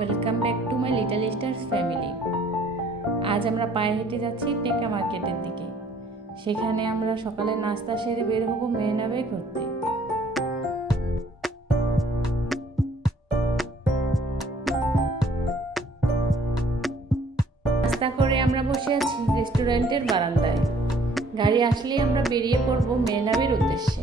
Welcome back to my little stars family. আজ আমরা পায়ে হেঁটে যাচ্ছি টেকা মার্কেটের দিকে। সেখানে আমরা সকালে নাস্তা সেরে বের হব মেরিনা বে ঘুরতে। নাস্তা করে আমরা বসে আছি রেস্টুরেন্টের বারান্দায়। গাড়ি আসলেই আমরা বেরিয়ে পড়ব মেরিনা বের উদ্দেশ্যে।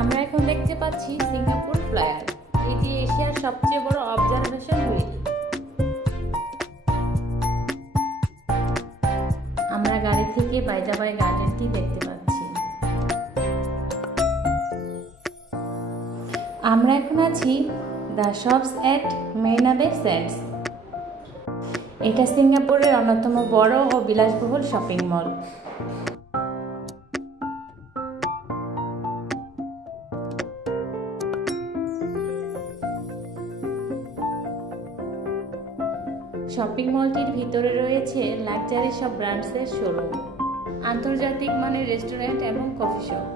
আমরা এখন দেখতে পাচ্ছি সিঙ্গাপুর ফ্লায়ার। এটি এশিয়ার সবচেয়ে বড় অবজারভেশন হুইল। আমরা গাড়ি থেকে বাইদা বাই গার্ডেনটি দেখতে পাচ্ছি। আমরা এখন আছি দ্য শপস এট মেরিনা বে স্যান্ডস। এটা সিঙ্গাপুরের অন্যতম বড় ও বিলাসবহুল শপিং মল। শপিং মলটির ভিতরে রয়েছে লাক্সারি সব ব্র্যান্ডসের শোরুম, আন্তর্জাতিক মানের রেস্টুরেন্ট এবং কফি শপ।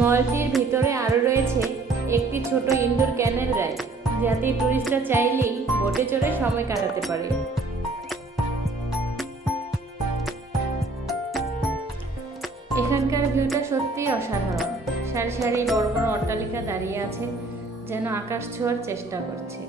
মলটির ভিতরে আরও রয়েছে একটি ছোট ইনডোর ক্যানেল রাইড, যাতে টুরিস্টরা চাইলেই বোটে চড়ে সময় কাটাতে পারে। এখানকার ভিউটা সত্যিই অসাধারণ। সারি সারি বড় বড় অট্টালিকা দাঁড়িয়ে আছে, যেন আকাশ ছোঁয়ার চেষ্টা করছে।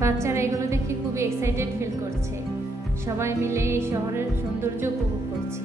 বাচ্চারা এগুলো দেখে খুবই এক্সাইটেড ফিল করছে। সবাই মিলে এই শহরের সৌন্দর্য উপভোগ করছি।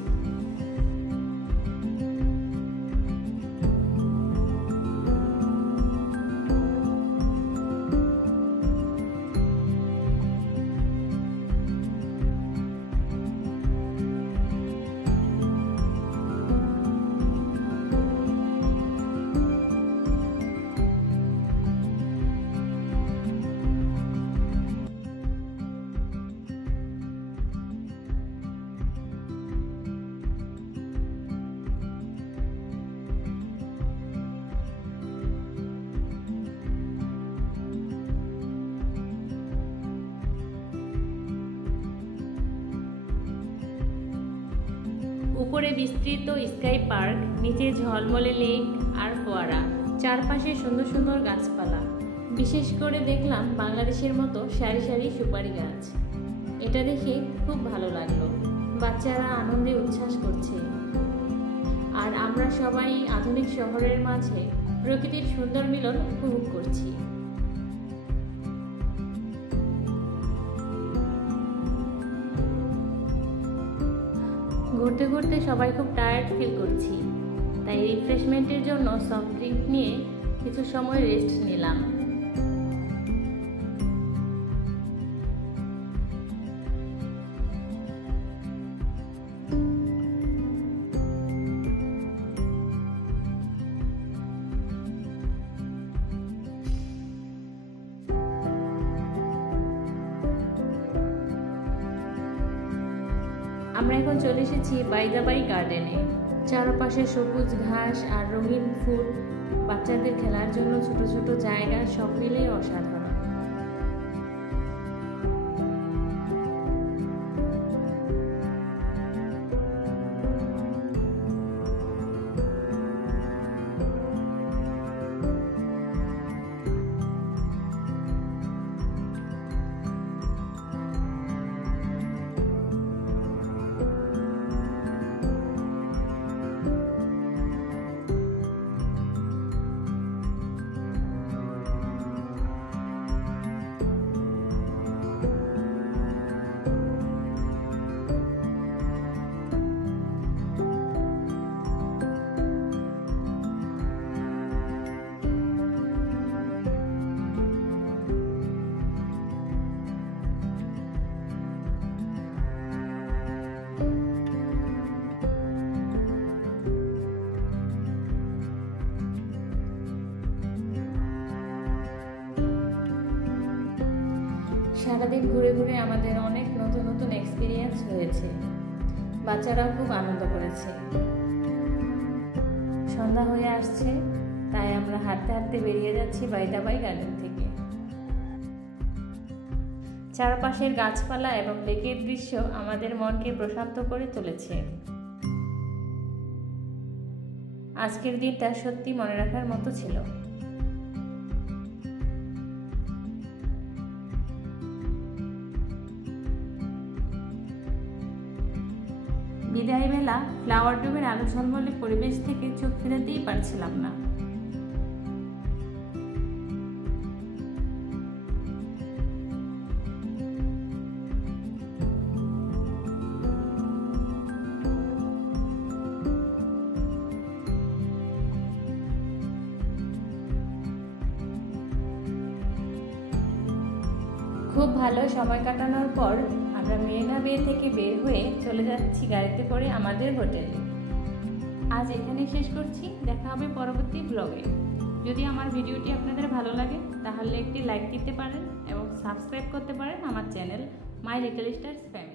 উপরে বিস্তৃত স্কাই পার্ক, নিচে ঝলমলে লেক আর ফোয়ারা, চারপাশে সুন্দর সুন্দর গাছপালা। বিশেষ করে দেখলাম বাংলাদেশের মতো সারি সারি সুপারি গাছ। এটা দেখে খুব ভালো লাগলো। বাচ্চারা আনন্দে উচ্ছ্বাস করছে, আর আমরা সবাই আধুনিক শহরের মাঝে প্রকৃতির সুন্দর মিলন উপভোগ করছি। ঘুরতে ঘুরতে সবাই খুব টায়ার্ড ফিল করছি, তাই রিফ্রেশমেন্টের জন্য সফট ড্রিঙ্ক নিয়ে কিছু সময় রেস্ট নিলাম। আমরা এখন চলে এসেছি বাইদা বাই গার্ডেনে। চারপাশে সবুজ ঘাস আর রঙিন ফুল, বাচ্চাদের খেলার জন্য ছোট ছোট জায়গা, সব মিলে অসাধারণ। সারাদিন ঘুরে ঘুরে আমাদের অনেক নতুন নতুন এক্সপিরিয়েন্স হয়েছে, বাচ্চারাও খুব আনন্দ করেছে। সন্ধ্যা হয়ে আসছে, তাই আমরা হাঁটতে হাঁটতে বেরিয়ে যাচ্ছি বাইদাবাই গার্ডেন থেকে। চারপাশের গাছপালা এবং লেকের দৃশ্য আমাদের মনকে প্রশান্ত করে তুলেছে। আজকের দিনটা সত্যি মনে রাখার মতো ছিল। বিদায় বেলা ফ্লাওয়ার ডোমের আলো ঝলমলে পরিবেশ থেকে চোখ ফেরাতেই পারছিলাম না। খুব ভালো সময় কাটানোর পর আমরা মেরিনা বে থেকে বের হয়ে চলে যাচ্ছি গাড়িতে করে আমাদের হোটেলে। আজ এখানেই শেষ করছি, দেখা হবে পরবর্তী ব্লগে। যদি আমার ভিডিওটি আপনাদের ভালো লাগে তাহলে একটি লাইক দিতে পারেন এবং সাবস্ক্রাইব করতে পারেন আমার channel my little stars family.